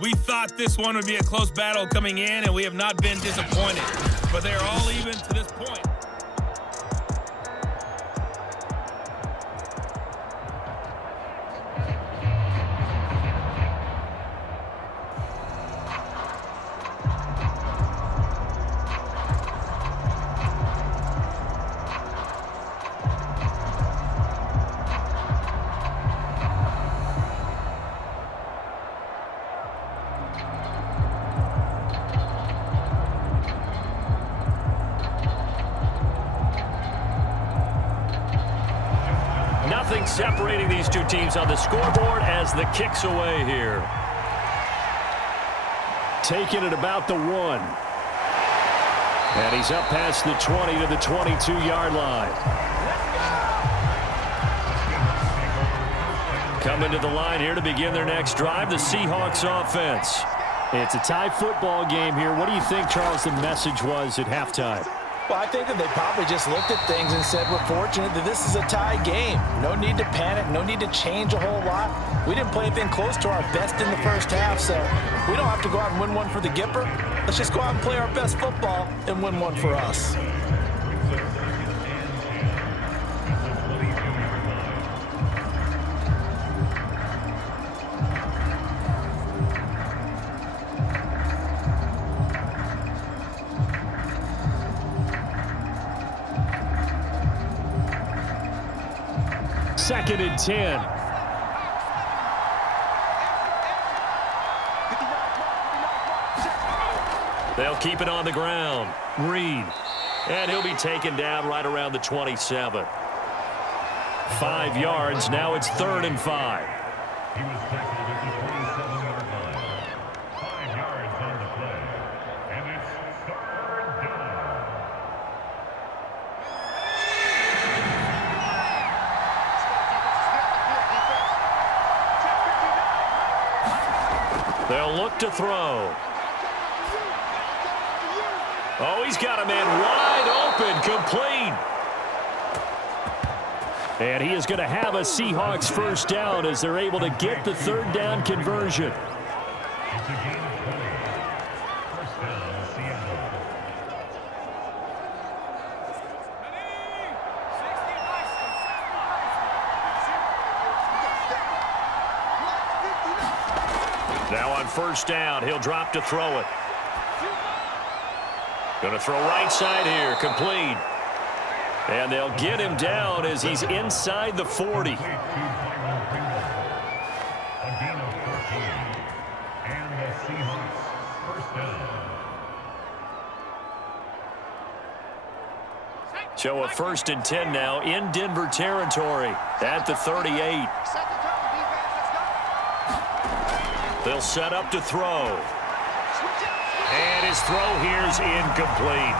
We thought this one would be a close battle coming in, and we have not been disappointed. But they are all even to this point. Nothing separating these two teams on the scoreboard as the kick's away here. Taking it about the 1. And he's up past the 20 to the 22-yard line. Coming to the line here to begin their next drive, the Seahawks offense. It's a tie football game here. What do you think, Charles, the message was at halftime? Well, I think that they probably just looked at things and said, we're fortunate that this is a tie game. No need to panic. No need to change a whole lot. We didn't play anything close to our best in the first half, so we don't have to go out and win one for the Gipper. Let's just go out and play our best football and win one for us. Second and 10. They'll keep it on the ground. Reed. And he'll be taken down right around the 27. 5 yards. Now it's 3rd and 5. He was tackled at the 27-yard line. 5 yards on the play. And it's 3rd down. They'll look to throw. Oh, he's got a man wide open, complete. And he is going to have a Seahawks first down as they're able to get the 3rd down conversion. It's a gain of 20. First down, Seattle. Now on first down, he'll drop to throw it. Going to throw right side here, complete. And they'll get him down as he's inside the 40. A gain of 14. And the Seahawks first down. So a 1st and 10 now in Denver territory at the 38. They'll set up to throw. And his throw here's incomplete.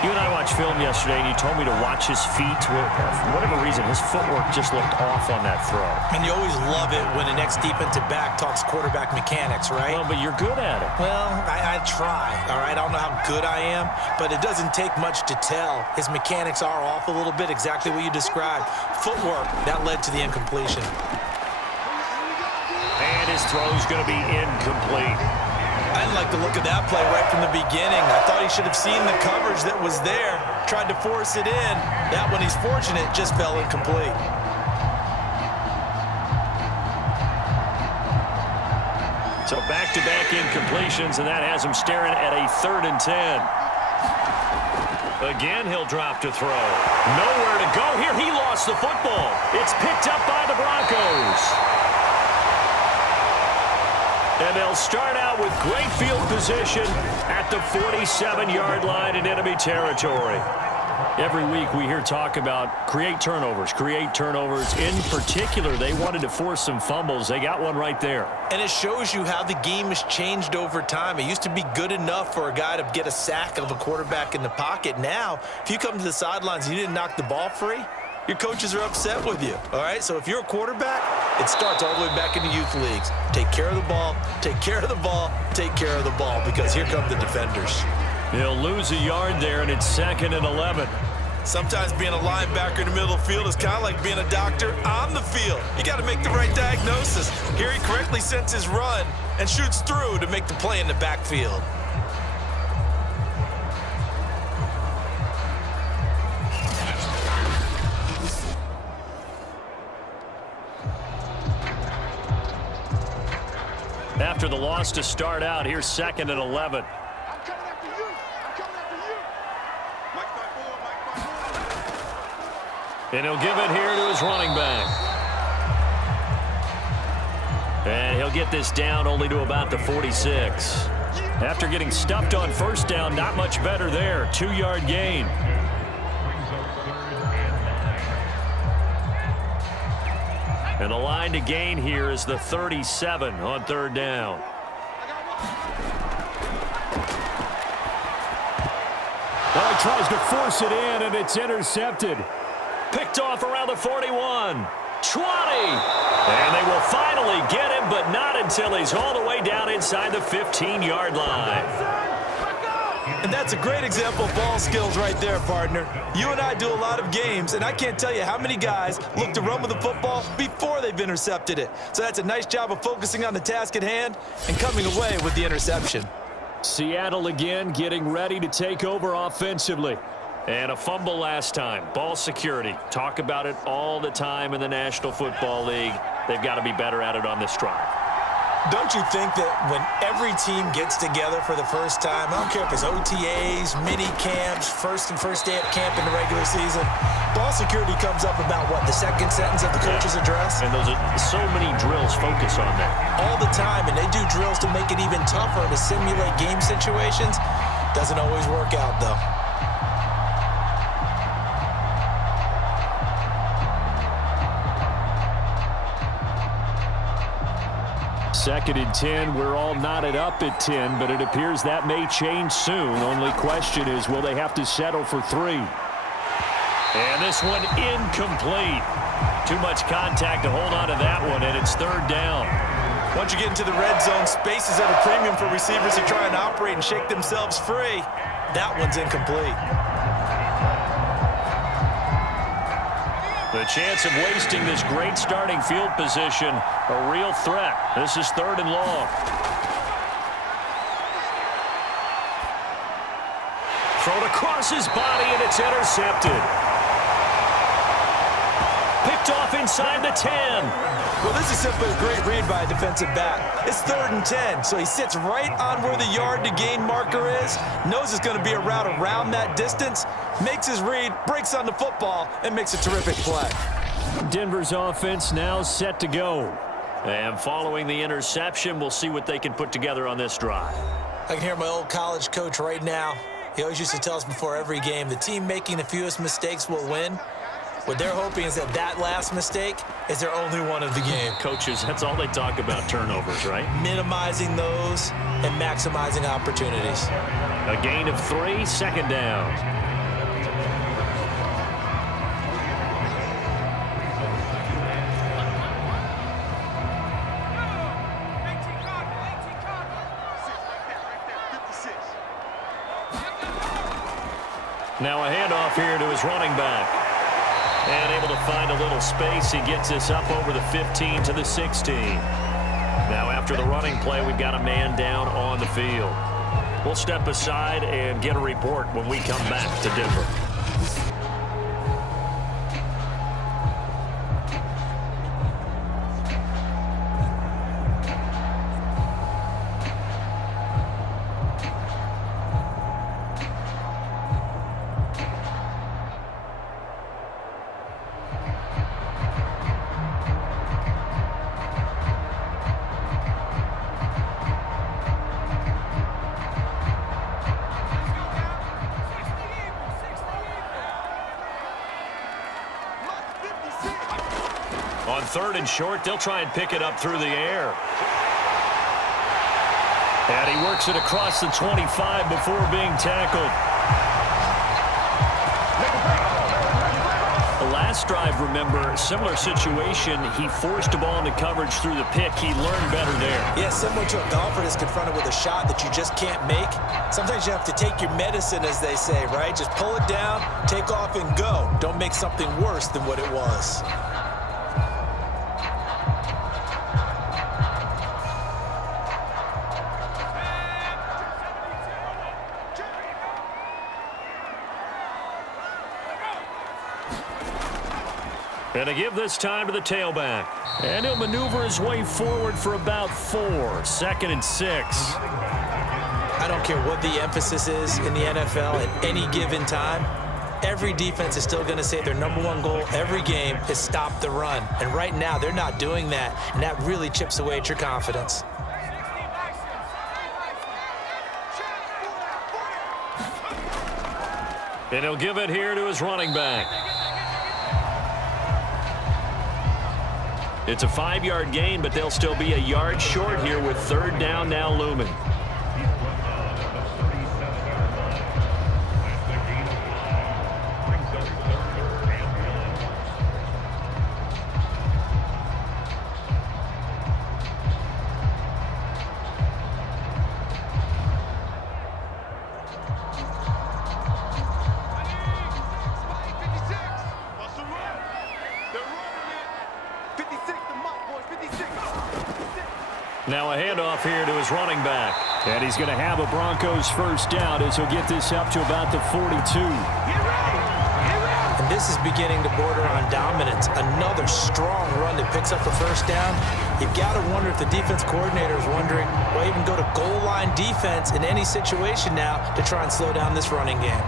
You and I watched film yesterday, and you told me to watch his feet. For whatever reason, his footwork just looked off on that throw. And you always love it when the next defensive back talks quarterback mechanics, right? Well, but you're good at it. Well, I try, all right? I don't know how good I am, but it doesn't take much to tell. His mechanics are off a little bit, exactly what you described. Footwork, that led to the incompletion. And his throw's going to be incomplete. I didn't like the look of that play right from the beginning. I thought he should have seen the coverage that was there, tried to force it in. That one, he's fortunate, just fell incomplete. So back-to-back incompletions, and that has him staring at a 3rd and 10. Again, he'll drop to throw. Nowhere to go here. He lost the football. It's picked up by the Broncos. And they'll start out with great field position at the 47-yard line in enemy territory. Every week we hear talk about create turnovers. In particular, they wanted to force some fumbles. They got one right there. And it shows you how the game has changed over time. It used to be good enough for a guy to get a sack of a quarterback in the pocket. Now, if you come to the sidelines and you didn't knock the ball free, your coaches are upset with you, all right? So if you're a quarterback, it starts all the way back in the youth leagues. Take care of the ball, take care of the ball, take care of the ball, because here come the defenders. He'll lose a yard there, and it's 2nd and 11. Sometimes being a linebacker in the middle of the field is kind of like being a doctor on the field. You got to make the right diagnosis. Here he correctly sends his run and shoots through to make the play in the backfield. After the loss to start out, here's 2nd and 11. And he'll give it here to his running back. And he'll get this down only to about the 46. After getting stuffed on first down, not much better there. 2-yard gain. And the line to gain here is the 37 on 3rd down. Well, he tries to force it in, and it's intercepted. Picked off around the 41. 20. And they will finally get him, but not until he's all the way down inside the 15-yard line. And that's a great example of ball skills right there, partner. You and I do a lot of games, and I can't tell you how many guys look to run with the football before they've intercepted it. So that's a nice job of focusing on the task at hand and coming away with the interception. Seattle again getting ready to take over offensively. And a fumble last time. Ball security. Talk about it all the time in the National Football League. They've got to be better at it on this drive. Don't you think that when every team gets together for the first time, I don't care if it's OTAs, mini camps, first day at camp in the regular season, ball security comes up about what, the second sentence of the coach's address? And those are so many drills focus on that. All the time, and they do drills to make it even tougher to simulate game situations. Doesn't always work out, though. Second and 10. We're all knotted up at 10, but it appears that may change soon. Only question is, will they have to settle for 3? And this one incomplete. Too much contact to hold on to that one, and it's 3rd down. Once you get into the red zone, space is at a premium for receivers who try and operate and shake themselves free. That one's incomplete. The chance of wasting this great starting field position, a real threat. This is 3rd and long. Thrown across his body, and it's intercepted. Picked off inside the 10. Well, this is simply a great read by a defensive back. It's 3rd and 10, so he sits right on where the yard to gain marker is, knows it's going to be a route around that distance, makes his read, breaks on the football, and makes a terrific play. Denver's offense now set to go. And following the interception, we'll see what they can put together on this drive. I can hear my old college coach right now. He always used to tell us before every game, the team making the fewest mistakes will win. What they're hoping is that last mistake is their only one of the game. Coaches, that's all they talk about, turnovers, right? Minimizing those and maximizing opportunities. A gain of 3, 2nd down. Now a handoff here to his running back. And able to find a little space. He gets this up over the 15 to the 16. Now after the running play, we've got a man down on the field. We'll step aside and get a report when we come back to Denver. On 3rd and short, they'll try and pick it up through the air. And he works it across the 25 before being tackled. The last last drive, remember, similar situation. He forced a ball into coverage through the pick. He learned better there. Yeah, similar to a golfer that's confronted with a shot that you just can't make. Sometimes you have to take your medicine, as they say, right? Just pull it down, take off, and go. Don't make something worse than what it was. And to give this time to the tailback. And he'll maneuver his way forward for about 4. 2nd and 6. I don't care what the emphasis is in the NFL at any given time. Every defense is still going to say their #1 goal every game is stop the run. And right now, they're not doing that, and that really chips away at your confidence. And he'll give it here to his running back. It's a 5-yard gain, but they'll still be a yard short here with 3rd down now looming. Now a handoff here to his running back. And he's going to have a Broncos first down as he'll get this up to about the 42. And this is beginning to border on dominance. Another strong run that picks up the first down. You've got to wonder if the defense coordinator is wondering, well, even go to goal line defense in any situation now to try and slow down this running game.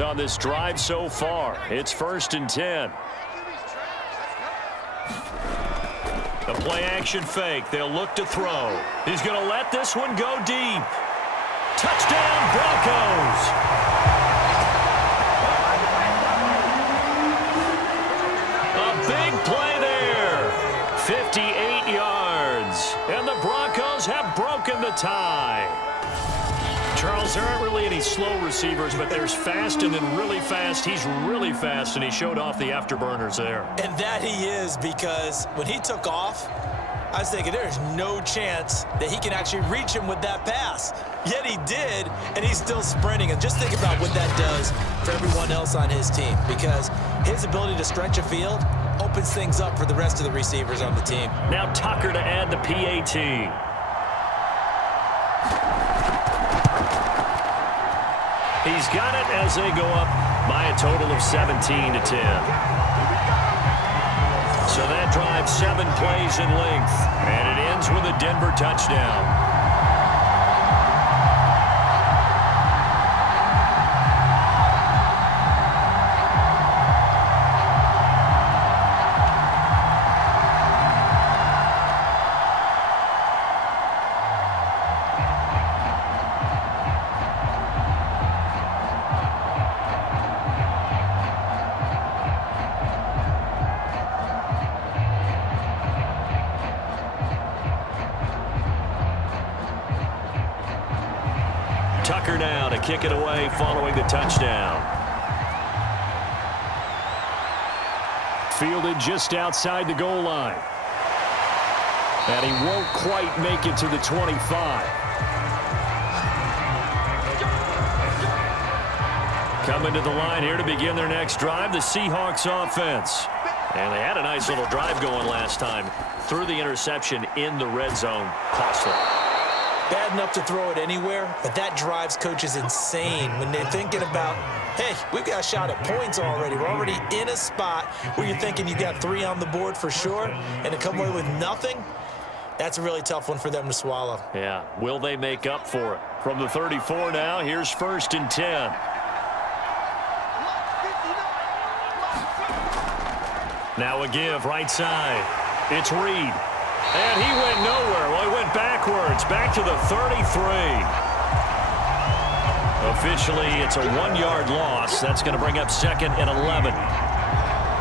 On this drive so far. It's 1st and 10. The play action fake. They'll look to throw. He's going to let this one go deep. Touchdown Broncos. A big play there. 58 yards. And the Broncos have broken the tie. Charles, there aren't really any slow receivers, but there's fast and then really fast. He's really fast, and he showed off the afterburners there. And that he is, because when he took off, I was thinking there's no chance that he can actually reach him with that pass. Yet he did, and he's still sprinting. And just think about what that does for everyone else on his team, because his ability to stretch a field opens things up for the rest of the receivers on the team. Now Tucker to add the PAT. He's got it as they go up by a total of 17 to 10. So that drive 7 plays in length, and it ends with a Denver touchdown. Tucker now to kick it away following the touchdown. Fielded just outside the goal line. And he won't quite make it to the 25. Coming to the line here to begin their next drive, the Seahawks offense. And they had a nice little drive going last time. Threw the interception in the red zone. Costly. Bad enough to throw it anywhere, but that drives coaches insane when they're thinking about, hey, we've got a shot at points already. We're already in a spot where you're thinking you got 3 on the board for sure, and to come away with nothing, that's a really tough one for them to swallow. Yeah, will they make up for it? From the 34 now, here's 1st and 10. Now a give, right side. It's Reed. And he went nowhere. Well, he went backwards, back to the 33. Officially, it's a 1-yard loss. That's going to bring up 2nd and 11.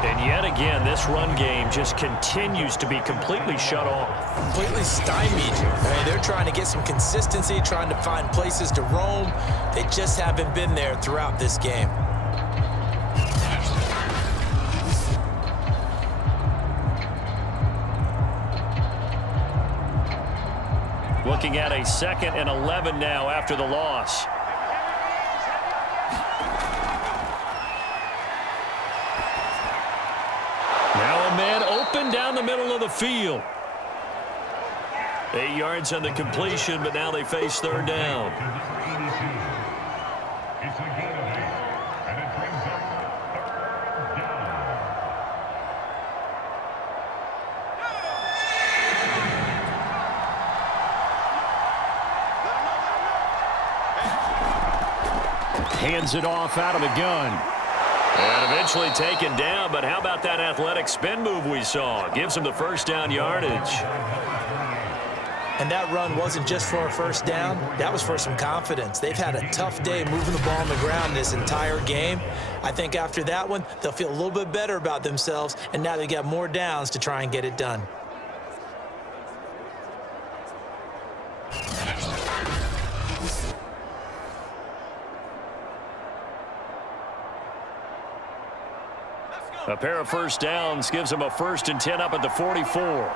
And yet again, this run game just continues to be completely shut off. Completely stymied. I mean, they're trying to get some consistency, trying to find places to roam. They just haven't been there throughout this game. Looking at a 2nd and 11 now after the loss. Now a man open down the middle of the field. 8 yards on the completion, but now they face 3rd down. It's a gain of 8, and it brings up 3rd down. Hands it off out of the gun. And eventually taken down, but how about that athletic spin move we saw? Gives him the 1st down yardage. And that run wasn't just for a 1st down. That was for some confidence. They've had a tough day moving the ball on the ground this entire game. I think after that one, they'll feel a little bit better about themselves, and now they got more downs to try and get it done. A pair of 1st downs gives him a 1st and 10 up at the 44.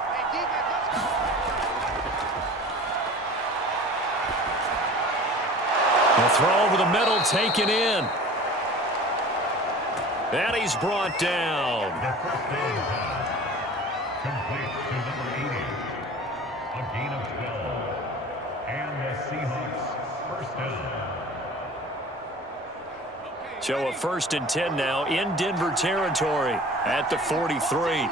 The throw over the middle, taken in. And he's brought down. The 1st down pass complete to number 80. A gain of 12. And the Seahawks 1st down. So a 1st and 10 now in Denver territory at the 43.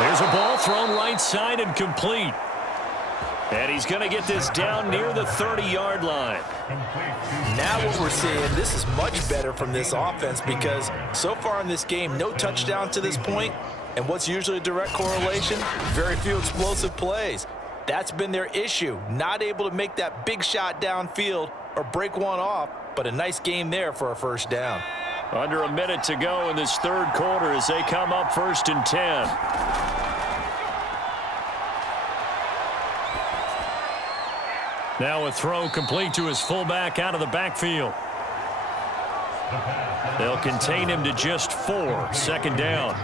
There's a ball thrown right side and complete. And he's going to get this down near the 30-yard line. Now what we're seeing, this is much better from this offense because so far in this game, no touchdowns to this point. And what's usually a direct correlation? Very few explosive plays. That's been their issue, not able to make that big shot downfield or break one off, but a nice game there for a 1st down. Under a minute to go in this 3rd quarter as they come up 1st and 10. Now a throw complete to his fullback out of the backfield. They'll contain him to just 4, 2nd down.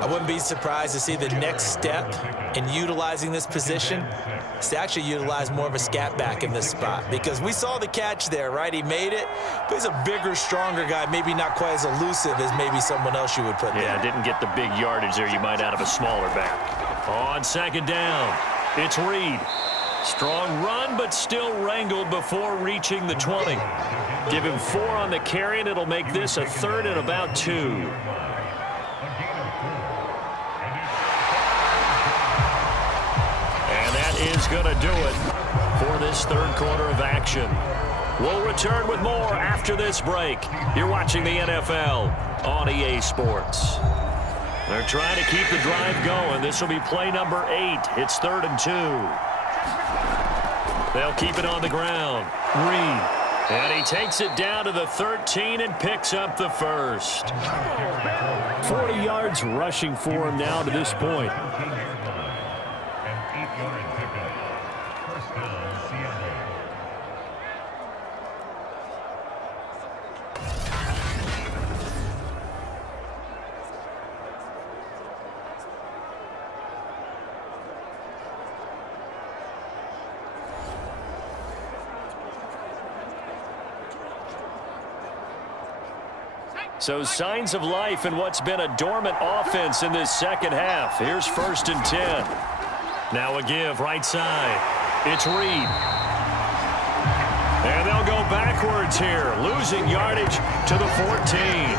I wouldn't be surprised to see the next step in utilizing this position is to actually utilize more of a scat back in this spot because we saw the catch there, right? He made it, but he's a bigger, stronger guy, maybe not quite as elusive as maybe someone else you would put there. Yeah, didn't get the big yardage there you might out of a smaller back. On 2nd down, it's Reed. Strong run, but still wrangled before reaching the 20. Give him 4 on the carry, and it'll make this a 3rd and about 2. And that is going to do it for this 3rd quarter of action. We'll return with more after this break. You're watching the NFL on EA Sports. They're trying to keep the drive going. This will be play number 8. It's 3rd and 2. They'll keep it on the ground. Reed. And he takes it down to the 13 and picks up the 1st. 40 yards rushing for him now to this point. An 8-yard pickup. 1st down, Seattle. So signs of life in what's been a dormant offense in this 2nd half. Here's 1st and 10. Now a give right side. It's Reed. And they'll go backwards here, losing yardage to the 14.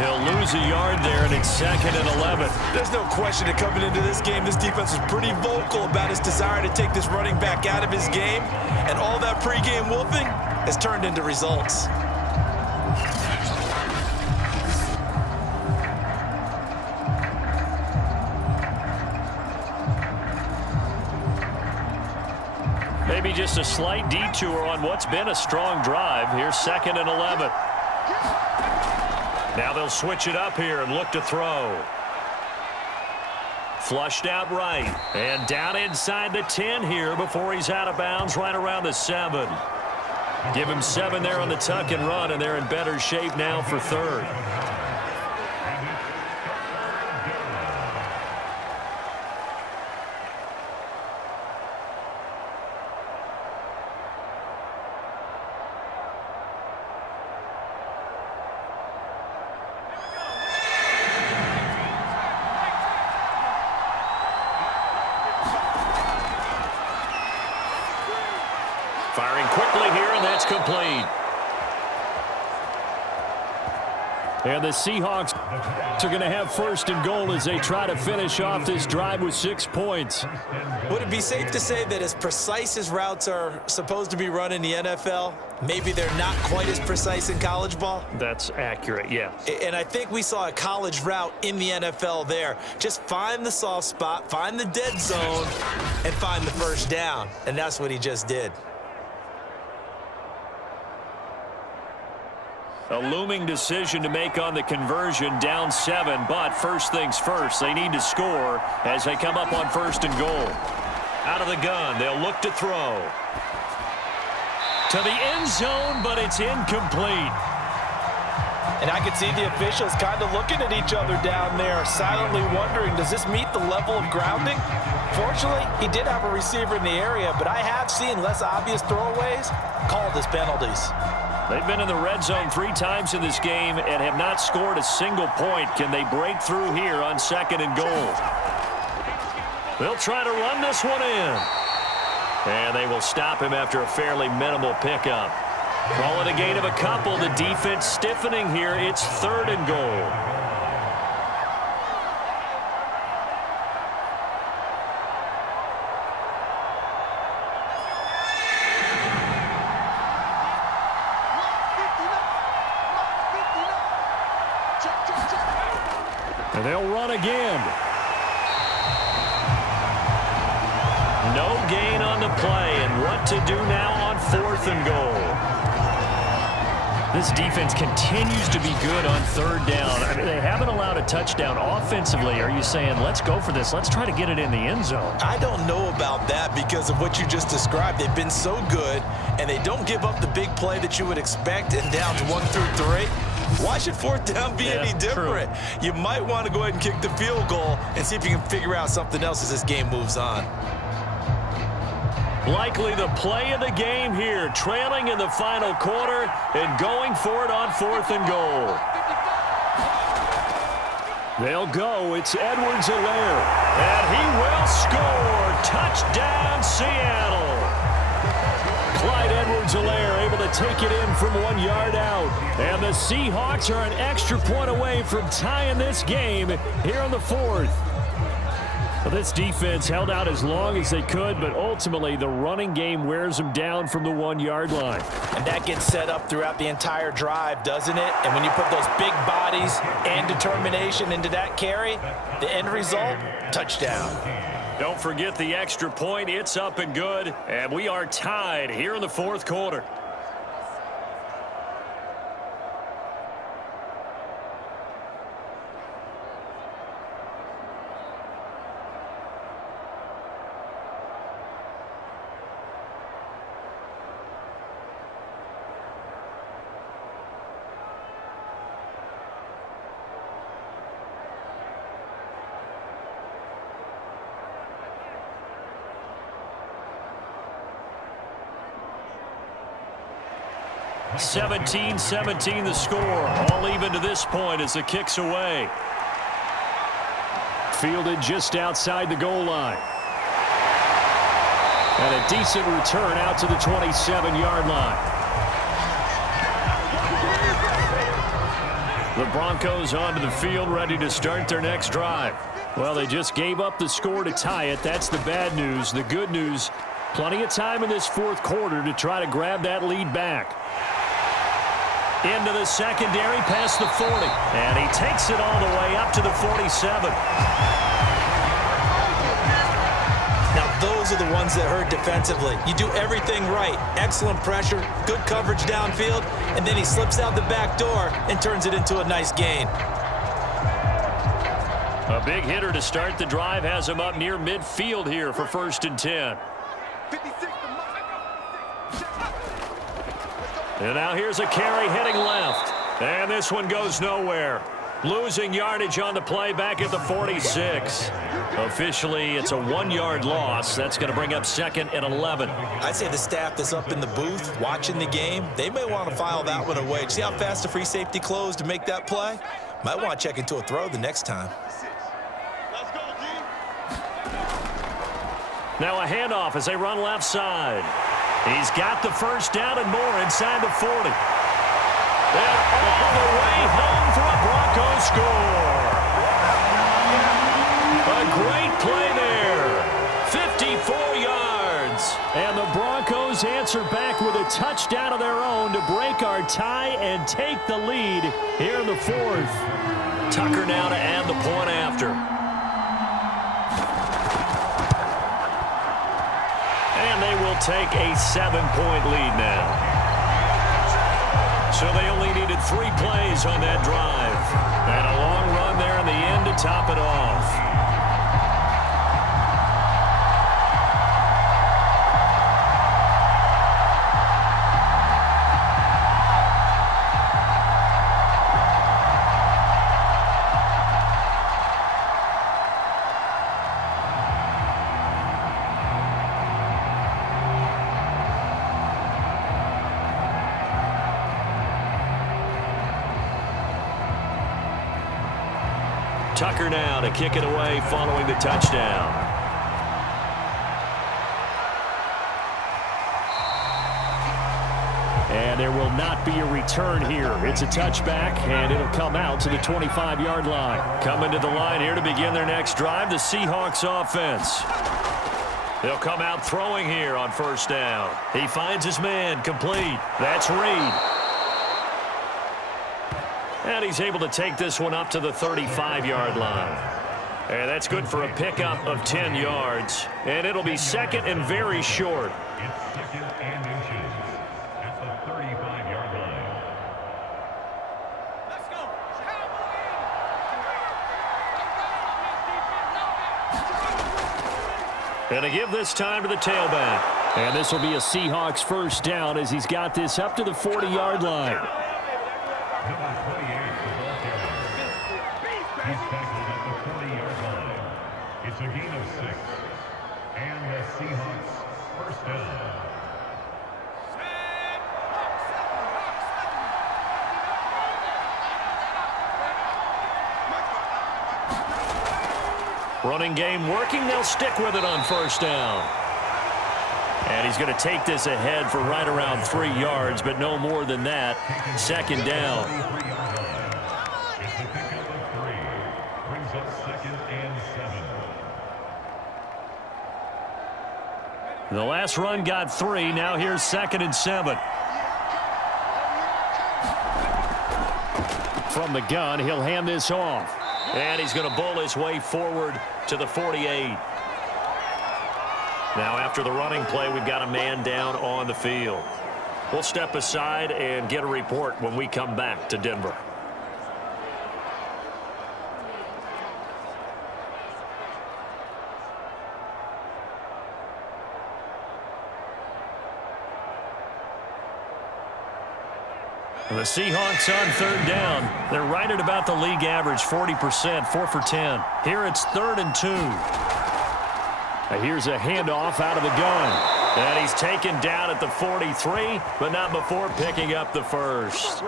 He'll lose a yard there, and it's 2nd and 11. There's no question that coming into this game, this defense was pretty vocal about his desire to take this running back out of his game, and all that pregame wolfing has turned into results. maybe just a slight detour on what's been a strong drive. Here's 2nd and 11. Now they'll switch it up here and look to throw. Flushed out right. And down inside the 10 here before he's out of bounds right around the 7. Give him 7 there on the tuck and run, and they're in better shape now for 3rd. Firing quickly here, and that's complete. And the Seahawks are going to have 1st and goal as they try to finish off this drive with 6 points. Would it be safe to say that as precise as routes are supposed to be run in the NFL, maybe they're not quite as precise in college ball? That's accurate, yeah. And I think we saw a college route in the NFL there. Just find the soft spot, find the dead zone, and find the 1st down. And that's what he just did. A looming decision to make on the conversion, down 7, but first things first, they need to score as they come up on 1st and goal. Out of the gun, they'll look to throw. To the end zone, but it's incomplete. And I could see the officials kind of looking at each other down there, silently wondering, does this meet the level of grounding? Fortunately, he did have a receiver in the area, but I have seen less obvious throwaways called as penalties. They've been in the red zone 3 times in this game and have not scored a single point. Can they break through here on 2nd and goal? They'll try to run this one in. And they will stop him after a fairly minimal pickup. Call it a gain of a couple. The defense stiffening here. It's 3rd and goal. And they'll run again. No gain on the play, and what to do now on 4th and goal. This defense continues to be good on 3rd down. I mean, they haven't allowed a touchdown offensively. Are you saying, let's go for this, let's try to get it in the end zone? I don't know about that because of what you just described. They've been so good, and they don't give up the big play that you would expect in downs 1 through 3. Why should 4th down be any different? True. You might want to go ahead and kick the field goal and see if you can figure out something else as this game moves on. Likely the play of the game here, trailing in the final quarter and going for it on 4th and goal. They'll go. It's Edwards-Helaire. And he will score. Touchdown, Seattle. Clyde Edwards-Helaire able to take it in from 1 yard out. And the Seahawks are an extra point away from tying this game here in the 4th. Well, this defense held out as long as they could, but ultimately the running game wears them down from the 1 yard line. And that gets set up throughout the entire drive, doesn't it? And when you put those big bodies and determination into that carry, the end result, touchdown. Don't forget the extra point. It's up and good, and we are tied here in the 4th quarter. (17-17) the score. All even to this point as the kick's away. Fielded just outside the goal line. And a decent return out to the 27-yard line. The Broncos onto the field ready to start their next drive. Well, they just gave up the score to tie it. That's the bad news. The good news, plenty of time in this 4th quarter to try to grab that lead back. Into the secondary, past the 40. And he takes it all the way up to the 47. Now, those are the ones that hurt defensively. You do everything right. Excellent pressure, good coverage downfield, and then he slips out the back door and turns it into a nice gain. A big hitter to start the drive has him up near midfield here for 1st and 10. And now here's a carry heading left. And this one goes nowhere. Losing yardage on the play back at the 46. Officially, it's a 1-yard loss. That's going to bring up 2nd and 11. I'd say the staff that's up in the booth watching the game, they may want to file that one away. See how fast the free safety closed to make that play? Might want to check into a throw the next time. Now a handoff as they run left side. He's got the first down and more inside the 40. They're all the way home for a Broncos score. A great play there. 54 yards. And the Broncos answer back with a touchdown of their own to break our tie and take the lead here in the 4th. Tucker now to add the point after. And they will take a 7-point lead now. So they only needed 3 plays on that drive. And a long run there in the end to top it off. Tucker now to kick it away following the touchdown. And there will not be a return here. It's a touchback, and it'll come out to the 25-yard line. Coming to the line here to begin their next drive, the Seahawks offense. They'll come out throwing here on 1st down. He finds his man complete. That's Reed. And he's able to take this one up to the 35-yard line. And that's good for a pickup of 10 yards. And it'll be 2nd and very short. It's 2nd and inches at the 35-yard line. Let's go. And to give this time to the tailback. And this will be a Seahawks 1st down as he's got this up to the 40-yard line. Number 28, the ball carrier. He's tackled at the 40-yard line. It's a gain of 6. And the Seahawks 1st down. Running game working. They'll stick with it on 1st down. And he's going to take this ahead for right around 3 yards, but no more than that. 2nd down. It's a pickup of 3. Brings up 2nd and 7. The last run got 3. Now here's 2nd and 7. From the gun, he'll hand this off. And he's going to bowl his way forward to the 48. Now after the running play, we've got a man down on the field. We'll step aside and get a report when we come back to Denver. The Seahawks on 3rd down. They're right at about the league average, 40%, 4 for 10. Here it's 3rd and 2. Here's a handoff out of the gun. And he's taken down at the 43, but not before picking up the first.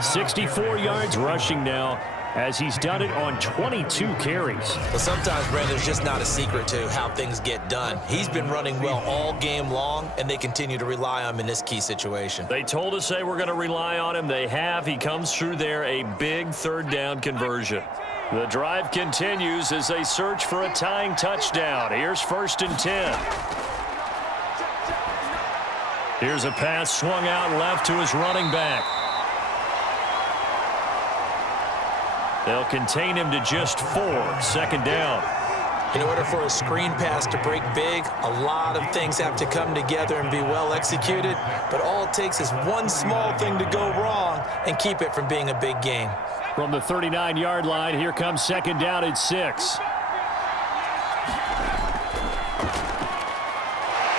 64 yards rushing now, as he's done it on 22 carries. Well, sometimes, Brandon, there's just not a secret to how things get done. He's been running well all game long, and they continue to rely on him in this key situation. They told us they were going to rely on him. They have. He comes through there, a big 3rd down conversion. The drive continues as they search for a tying touchdown. Here's 1st and 10. Here's a pass swung out left to his running back. They'll contain him to just 4. 2nd down. In order for a screen pass to break big, a lot of things have to come together and be well executed, but all it takes is one small thing to go wrong and keep it from being a big gain. From the 39-yard line, here comes second down and 6.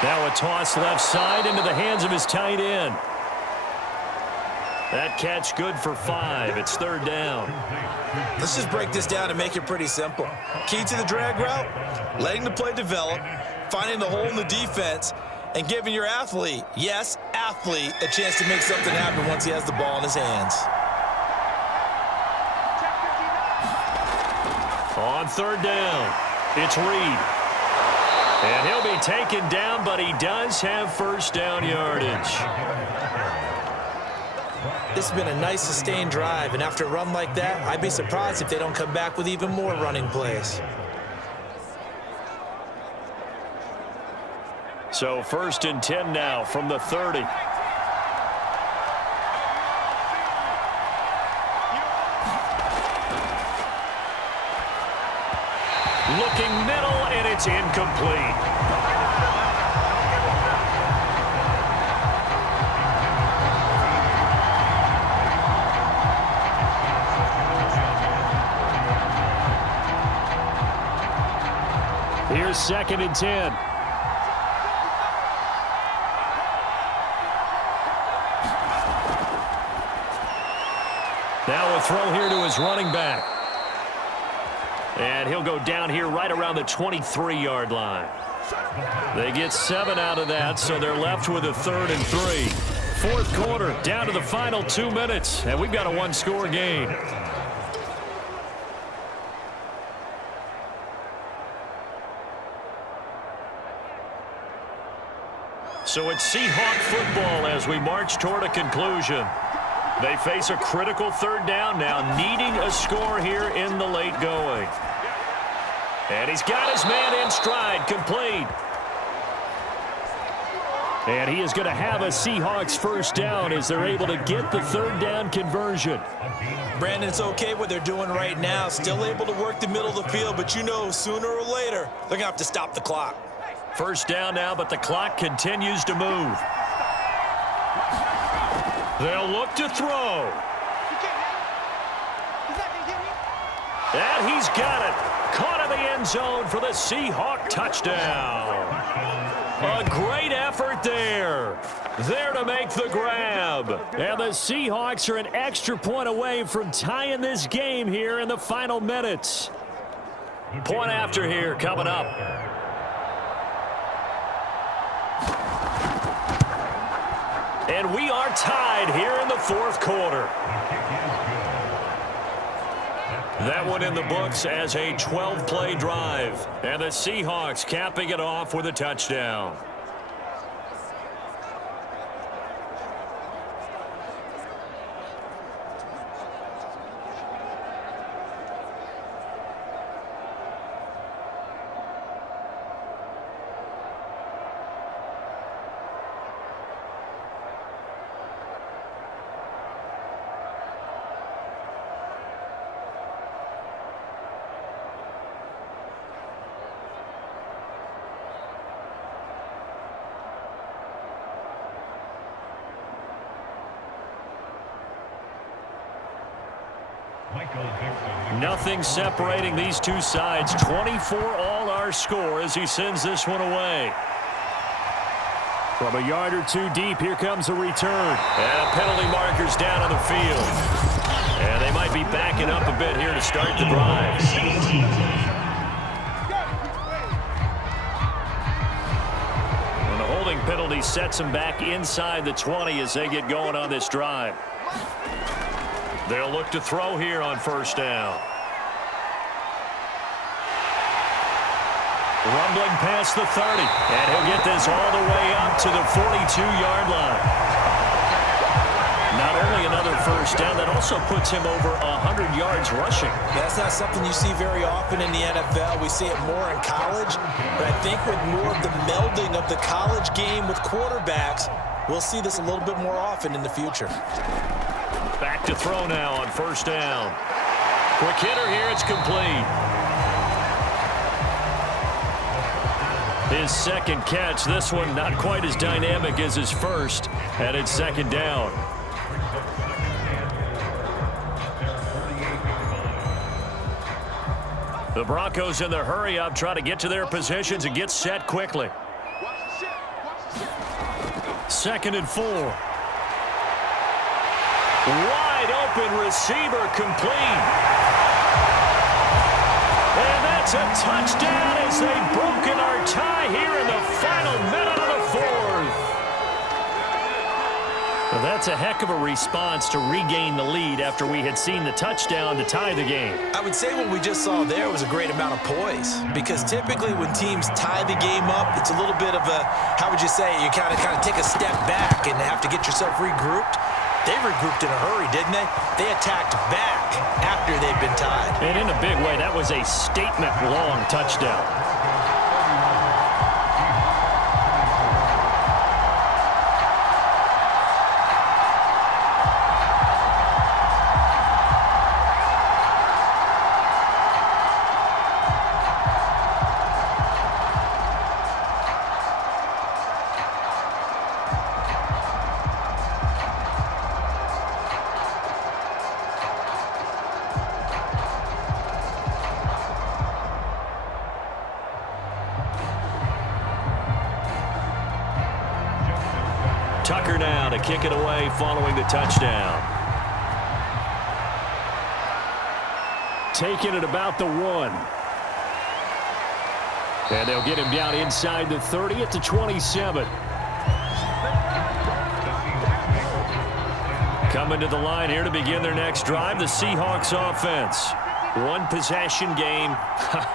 Now a toss left side into the hands of his tight end. That catch good for 5. It's third down. Let's just break this down and make it pretty simple. Key to the drag route, letting the play develop, finding the hole in the defense, and giving your athlete, yes, athlete, a chance to make something happen once he has the ball in his hands. On third down, it's Reed. And he'll be taken down, but he does have first down yardage. This has been a nice sustained drive, and after a run like that, I'd be surprised if they don't come back with even more running plays. So first and 10 now from the 30. Looking middle, and it's incomplete. Here's second and 10. Now a throw here to his running back. And he'll go down here right around the 23-yard line. They get 7 out of that, so they're left with a third and 3. Fourth quarter, down to the final 2 minutes, and we've got a one-score game. So it's Seahawk football as we march toward a conclusion. They face a critical third down now, needing a score here in the late going. And he's got his man in stride, complete. And he is going to have a Seahawks first down as they're able to get the third down conversion. Brandon, it's okay what they're doing right now. Still able to work the middle of the field, but you know sooner or later they're going to have to stop the clock. First down now, but the clock continues to move. They'll look to throw. And he's got it. Caught in the end zone for the Seahawk touchdown. A great effort there. There to make the grab. And the Seahawks are an extra point away from tying this game here in the final minutes. Point after here coming up. And we are tied here in the fourth quarter. That one in the books as a 12-play drive. And the Seahawks capping it off with a touchdown. Nothing separating these two sides. 24 all our score as he sends this one away. From a yard or two deep, here comes a return. And a penalty marker's down on the field. And they might be backing up a bit here to start the drive. And the holding penalty sets them back inside the 20 as they get going on this drive. They'll look to throw here on first down. Rumbling past the 30. And he'll get this all the way up to the 42-yard line. Not only another first down, that also puts him over 100 yards rushing. That's not something you see very often in the NFL. We see it more in college. But I think with more of the melding of the college game with quarterbacks, we'll see this a little bit more often in the future. Back to throw now on first down. Quick hitter here, it's complete. His second catch, this one not quite as dynamic as his first, and it's second down. The Broncos in the hurry-up try to get to their positions and get set quickly. 2nd and 4. Wide open receiver complete. And that's a touchdown as they've broken our tie here in the final minute of the 4th. Well, that's a heck of a response to regain the lead after we had seen the touchdown to tie the game. I would say what we just saw there was a great amount of poise, because typically when teams tie the game up, it's a little bit of a, how would you say, you kind of take a step back and have to get yourself regrouped. They regrouped in a hurry, didn't they? They attacked back after they'd been tied. And in a big way, that was a statement-long touchdown. Tucker now to kick it away following the touchdown. Taking it about the 1. And they'll get him down inside the 30 at the 27. Coming to the line here to begin their next drive, the Seahawks offense. One possession game.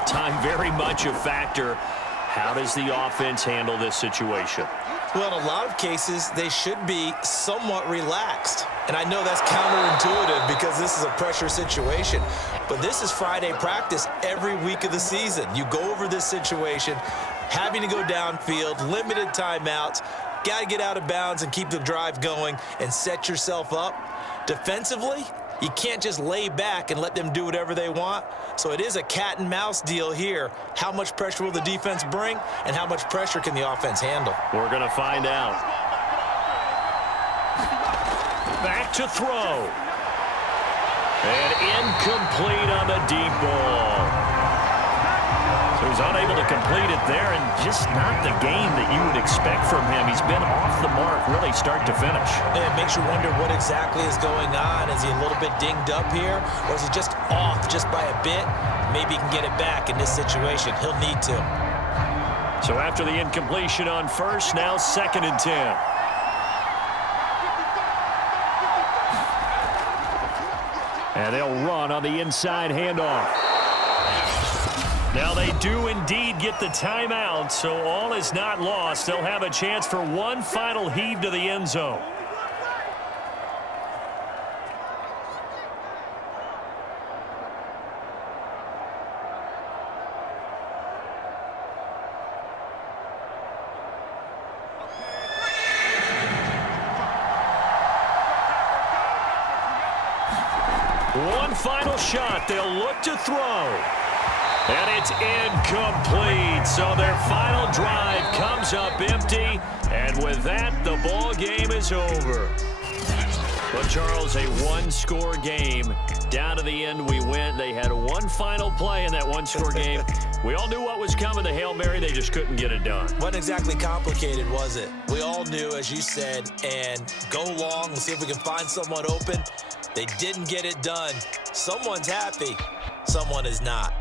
Time very much a factor. How does the offense handle this situation? Well, in a lot of cases, they should be somewhat relaxed. And I know that's counterintuitive because this is a pressure situation. But this is Friday practice every week of the season. You go over this situation, having to go downfield, limited timeouts, got to get out of bounds and keep the drive going and set yourself up. Defensively, you can't just lay back and let them do whatever they want. So it is a cat and mouse deal here. How much pressure will the defense bring, and how much pressure can the offense handle? We're going to find out. Back to throw. And incomplete on the deep ball. So he's unable to complete it there, and just not the game that you would expect from him. He's been off the mark really start to finish. And it makes you wonder what exactly is going on. Is he a little bit dinged up here, or is he just off just by a bit? Maybe he can get it back in this situation. He'll need to. So after the incompletion on first, now 2nd and 10. And they'll run on the inside handoff. Now they do indeed get the timeout, so all is not lost. They'll have a chance for one final heave to the end zone. One final shot. They'll look to throw. And it's incomplete. So their final drive comes up empty. And with that, the ball game is over. But, Charles, a one-score game. Down to the end we went. They had one final play in that one-score game. We all knew what was coming. The Hail Mary, they just couldn't get it done. Wasn't exactly complicated, was it? We all knew, as you said, and go long and see if we can find someone open. They didn't get it done. Someone's happy. Someone is not.